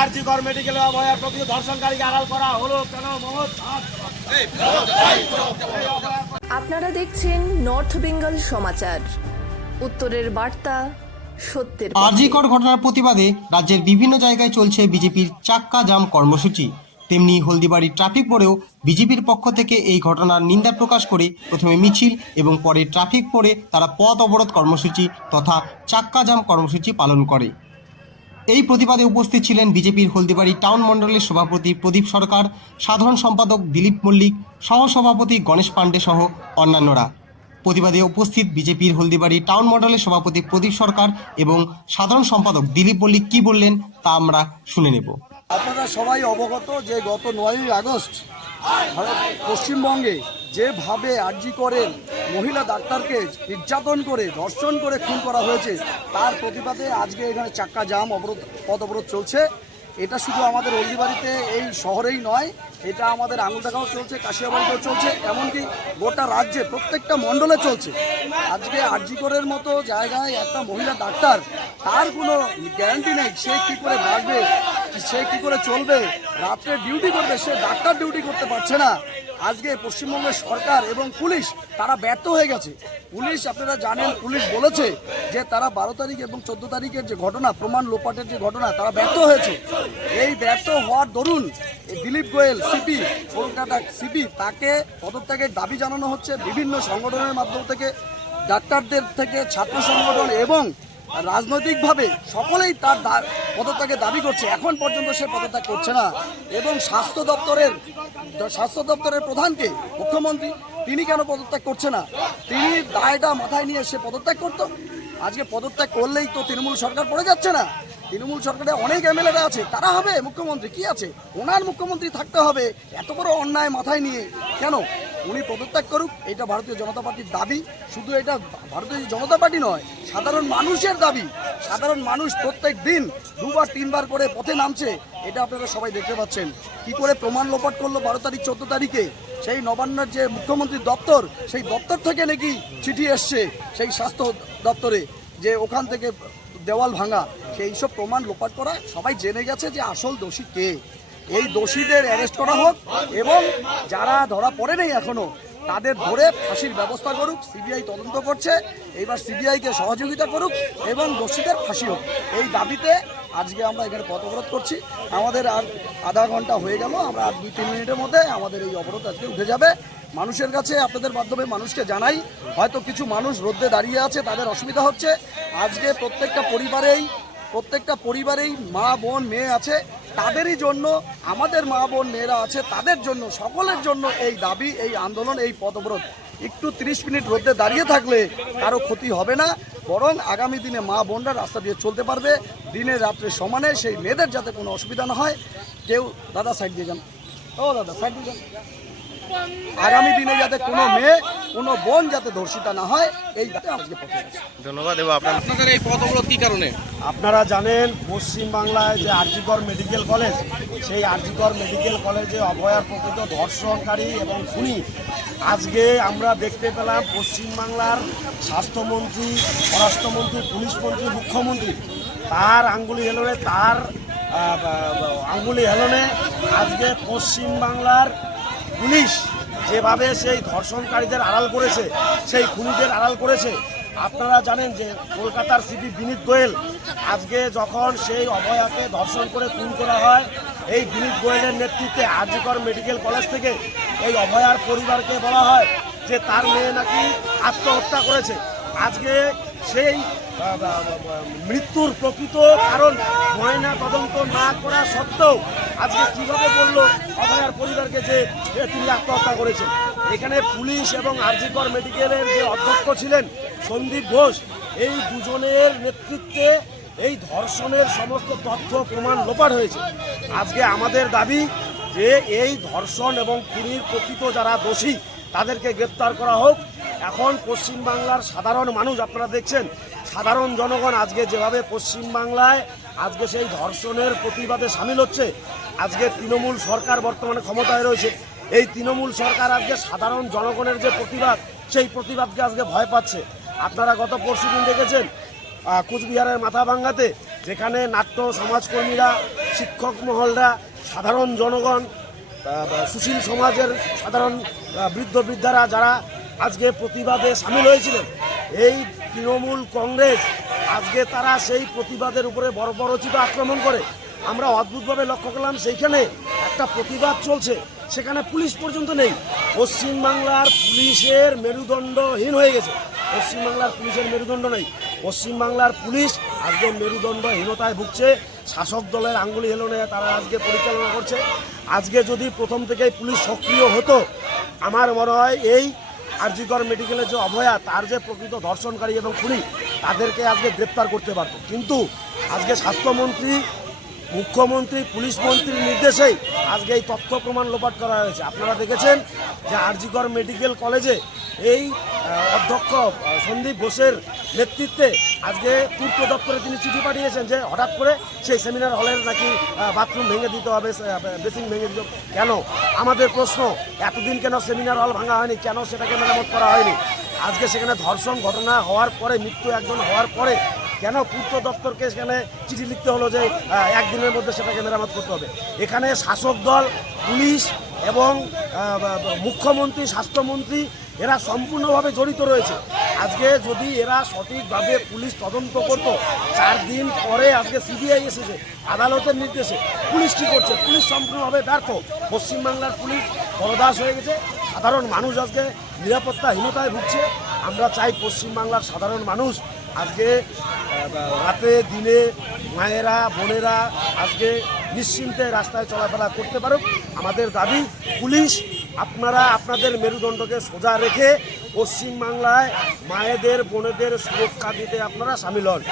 আরজি কর মেডিকেলে অভয়ার প্রকৃত ধর্ষণকারীকে আড়াল করা হলো কেন? মহৎ আপনারা দেখছেন নর্থ বেঙ্গল সমাচার। উত্তরের বার্তা সত্যের আরজিকর ঘটনার প্রতিবাদে রাজ্যের বিভিন্ন জায়গায় চলছে বিজেপির চাক্কা জাম কর্মসূচি। তেমনি হলদিবাড়ি ট্রাফিক মোড়েও বিজেপির পক্ষ থেকে এই ঘটনার নিন্দা প্রকাশ করে প্রথমে মিছিল এবং পরে ট্রাফিক মোড়ে তারা পথ অবরোধ কর্মসূচি তথা চাক্কা জাম কর্মসূচি পালন করে। এই প্রতিবাদে উপস্থিত ছিলেন বিজেপির হলদিবাড়ি টাউন মণ্ডলের সভাপতি প্রদীপ সরকার, সাধারণ সম্পাদক দিলীপ মল্লিক, সহসভাপতি গণেশ পাণ্ডে সহ অন্যান্যরা। প্রতিবাদে উপস্থিত বিজেপির হলদিবাড়ি টাউন মণ্ডলের সভাপতি প্রদীপ সরকার এবং সাধারণ সম্পাদক দিলীপ মল্লিক কি বললেন তা আমরা শুনে নেব। আপনারা সবাই অবগত যে গত নয়ই আগস্ট পশ্চিমবঙ্গে যেভাবে আর্জি করেন মহিলা ডাক্তারকে নির্যাতন করে, ধর্ষণ করে খুন করা হয়েছে। তার প্রতিবাদে আজকে এখানে চাক্কা জাম অবরোধ, পথ অবরোধ চলছে। এটা শুধু আমাদের হলদিবাড়িতে এই শহরেই নয়, এটা আমাদের আঙুলটাকাও চলছে, কাশিয়াবাড়িতেও চলছে, এমনকি গোটা রাজ্যে, প্রত্যেকটা মণ্ডলে চলছে। আজকে আরজিকরের মতো জায়গায় একটা মহিলা ডাক্তার, তার কোনো গ্যারান্টি নেই সে কী করে বাঁচবে, সে কী করে চলবে, রাত্রে ডিউটি করবে, সে ডাক্তার ডিউটি করতে পারছে না। আজকে পশ্চিমবঙ্গের সরকার এবং পুলিশ, তারা ব্যর্থ হয়ে গেছে। পুলিশ, আপনারা জানেন, পুলিশ বলেছে যে তারা বারো তারিখ এবং চোদ্দ তারিখের যে ঘটনা, প্রমাণ লোপাটের যে ঘটনা, তারা ব্যর্থ হয়েছে। এই ব্যর্থ হওয়ার দরুন দিলীপ গোয়েল, সিপি, কলকাতা সিপি, তাকে পদত্যাগের দাবি জানানো হচ্ছে বিভিন্ন সংগঠনের মাধ্যম থেকে, ডাক্তারদের থেকে, ছাত্র সংগঠন এবং রাজনৈতিকভাবে সকলেই তার পদত্যাগের দাবি করছে। এখন পর্যন্ত সে পদত্যাগ করছে না। এবং স্বাস্থ্য দপ্তরের স্বাস্থ্য দপ্তরের প্রধানকে, মুখ্যমন্ত্রী, তিনি কেন পদত্যাগ করছে না? তিনি দায়টা মাথায় নিয়ে সে পদত্যাগ করতো। আজকে পদত্যাগ করলেই তো তৃণমূল সরকার পড়ে যাচ্ছে না। তৃণমূল সরকারে অনেক এমএলএরা আছে। তারা হবে মুখ্যমন্ত্রী? কি আছে? ওনার মুখ্যমন্ত্রী থাকতে হবে। এত বড় অন্যায় মাথায় নিয়ে। কেন? উনি পদত্যাগ করুক, এটা ভারতীয় জনতা পার্টির দাবি। শুধু এটা ভারতীয় জনতা পার্টি নয় সাধারণ মানুষের দাবি। সাধারণ মানুষ প্রত্যেক দিন দুবার, তিনবার করে পথে নামছে, এটা আপনারা সবাই দেখতে পাচ্ছেন। কি করে প্রমাণ লোপাট করল বারো তারিখ, চোদ্দ তারিখে? সেই নবান্নের যে মুখ্যমন্ত্রীর দপ্তর, সেই দপ্তর থেকে নাকি চিঠি এসছে সেই স্বাস্থ্য দপ্তরে যে ওখান থেকে দেওয়াল ভাঙা। সেই সব প্রমাণ লোপাট করা সবাই জেনে গেছে যে আসল দোষী কে। এই দোষীদের অ্যারেস্ট করা হোক এবং যারা ধরা পড়ে নেই এখনও তাদের ধরে ফাঁসির ব্যবস্থা করুক, সিবিআই তদন্ত করছে, এইবার সিবিআইকে সহযোগিতা করুক এবং দোষীদের ফাঁসি হোক। এই দাবিতে আজকে আমরা এখানে পথ অবরোধ করছি। আমাদের আর আধা ঘণ্টা হয়ে গেল, আমরা আর দুই তিন মিনিটের মধ্যে আমাদের এই অবরোধ আজকে উঠে যাবে। মানুষের কাছে আপনাদের মাধ্যমে মানুষকে জানাই, হয়তো কিছু মানুষ রোদ্দে দাঁড়িয়ে আছে, তাদের অসুবিধা হচ্ছে। আজকে প্রত্যেকটা পরিবারেই প্রত্যেকটা পরিবারেই মা, বোন, মেয়ে আছে। তাদেরই জন্য, আমাদের মা বোন মেয়েরা আছে, তাদের জন্য, সকলের জন্য এই দাবি, এই আন্দোলন, এই পদব্রত। একটু 30 মিনিট রোদ্রে দাঁড়িয়ে থাকলে কারও ক্ষতি হবে না, বরং আগামী দিনে মা বোনরা রাস্তা দিয়ে চলতে পারবে। দিনে রাত্রে সমানে সেই মেয়েদের যাতে কোনো অসুবিধা না হয়। কেউ দাদা সাইড দিয়ে যান। ও দাদা, সাইড দিয়ে যান। আগামী দিনে যাতে কোনো মেয়ে কোনো বোন যাতে ধর্ষিতা না হয় এই আজকে পথে ধন্যবাদ এবং আপনাদের এই পথ অবরোধ কি কারণে? আপনারা জানেন পশ্চিমবাংলায় যে আরজিকর মেডিকেল কলেজ সেই আরজিকর মেডিকেল কলেজে অভয়ার প্রকৃত ধর্ষণকারী এবং খুনি। আজকে আমরা দেখতে পেলাম পশ্চিমবাংলার স্বাস্থ্যমন্ত্রী স্বরাষ্ট্রমন্ত্রী পুলিশ মন্ত্রী মুখ্যমন্ত্রী। তার আঙ্গুলি হেলনে তার আঙ্গুলি হেলনে আজকে পশ্চিমবাংলার পুলিশ যেভাবে সেই ধর্ষণকারীদের আড়াল করেছে, সেই খুনিদের আড়াল করেছে, আপনারা জানেন যে কলকাতার সিপি বিনীত গোয়েল আজকে যখন সেই অভয়াকে ধর্ষণ করে খুন করা হয়, এই বিনীত গোয়েলের নেতৃত্বে আরজিকর মেডিকেল কলেজ থেকে এই অভয়ার পরিবারকে বলা হয় যে তার মেয়ে নাকি আত্মহত্যা করেছে। আজকে সেই মৃত্যুর প্রকৃত কারণ ময়না তদন্ত না করা সত্ত্বেও আজকে কীভাবে বলল অভয়ার পরিবারকে যে তিনি আত্মহত্যা করেছেন এখানে পুলিশ এবং আরজিকর মেডিকেলের যে অধ্যক্ষ ছিলেন সন্দীপ ঘোষ, এই দুজনের নেতৃত্বে এই ধর্ষণের সমস্ত তথ্য প্রমাণ লোপাট হয়েছে। আজকে আমাদের দাবি যে এই ধর্ষণ এবং খুনির প্রকৃত যারা দোষী, তাদেরকে গ্রেপ্তার করা হোক। এখন পশ্চিমবাংলার সাধারণ মানুষ, আপনারা দেখছেন, সাধারণ জনগণ আজকে যেভাবে পশ্চিমবাংলায় আজকে সেই ধর্ষণের প্রতিবাদে সামিল হচ্ছে, আজকে তৃণমূল সরকার বর্তমানে ক্ষমতায় রয়েছে। এই তৃণমূল সরকার আজকে সাধারণ জনগণের যে প্রতিবাদ, সেই প্রতিবাদকে আজকে ভয় পাচ্ছে। আপনারা গত পরশু দিন দেখেছেন কুচবিহারের মাথা ভাঙ্গাতে, যেখানে নাট্য সমাজকর্মীরা, শিক্ষক মহলরা, সাধারণ জনগণ সুশীল সমাজের সাধারণ বৃদ্ধ বৃদ্ধারা যারা আজকে প্রতিবাদে সামিল হয়েছিলেন। এই তৃণমূল কংগ্রেস আজকে তারা সেই প্রতিবাদের উপরে বড় বড়চিত আক্রমণ করে। আমরা অদ্ভুতভাবে লক্ষ্য করলাম, সেইখানে একটা প্রতিবাদ চলছে। সেখানে পুলিশ পর্যন্ত নেই। পশ্চিমবাংলার পুলিশের মেরুদণ্ডহীন হয়ে গেছে। পশ্চিমবাংলার পুলিশের মেরুদণ্ড নেই। পশ্চিমবাংলার পুলিশ আজকে মেরুদণ্ডহীনতায় ভুগছে। শাসক দলের আঙ্গুলি হেলনে তারা আজকে পরিচালনা করছে। আজকে যদি প্রথম থেকেই পুলিশ সক্রিয় হতো, আমার মনে হয় এই আরজিকর মেডিকেলের যে অভয়া, তার যে প্রকৃত ধর্ষণকারী এবং খুনি, তাদেরকে আজকে গ্রেপ্তার করতে পারত কিন্তু আজকে স্বাস্থ্যমন্ত্রী, মুখ্যমন্ত্রী, পুলিশ মন্ত্রীর নির্দেশেই আজকে এই তথ্য প্রমাণ লোপাট করা হয়েছে। আপনারা দেখেছেন যে আরজিকর মেডিকেল কলেজে এই অধ্যক্ষ সন্দীপ ঘোষের নেতৃত্বে আজকে পূর্ত দপ্তরে তিনি চিঠি পাঠিয়েছেন যে হঠাৎ করে সেই সেমিনার হলের নাকি বাথরুম ভেঙে দিতে হবে বেসিং ভেঙে দিতে। কেন? আমাদের প্রশ্ন, এতদিন কেন সেমিনার হল ভাঙা হয়নি? কেন সেটাকে মেরামত করা হয়নি? আজকে সেখানে ধর্ষণ ঘটনা হওয়ার পরে, মৃত্যু একজন হওয়ার পরে কেন পূর্ত দপ্তরকে সেখানে চিঠি লিখতে হলো যে একদিনের মধ্যে সেটাকে মেরামত করতে হবে? এখানে শাসক দল, পুলিশ এবং মুখ্যমন্ত্রী, স্বাস্থ্যমন্ত্রী, এরা সম্পূর্ণভাবে জড়িত রয়েছে। আজকে যদি এরা সঠিকভাবে পুলিশ তদন্ত করত, চার দিন পরে আজকে সিবিআই এসেছে, আদালতের নির্দেশে। পুলিশ কী করছে? পুলিশ সম্পূর্ণভাবে ব্যর্থ। পশ্চিমবাংলার পুলিশ বরদাস হয়ে গেছে। সাধারণ মানুষ আজকে নিরাপত্তাহীনতায় ভুগছে। আমরা চাই পশ্চিমবাংলার সাধারণ মানুষ আজকে রাতে, দিনে মায়েরা, বোনেরা আজকে নিশ্চিন্তে রাস্তায় চলাফেরা করতে পারুক। আমাদের দাবি, পুলিশ আপনারা আপনাদের মেরুদণ্ডকে সোজা রেখে পশ্চিমবাংলায় মায়েদের বোনেদের সুরক্ষা দিতে আপনারা সামিল হন।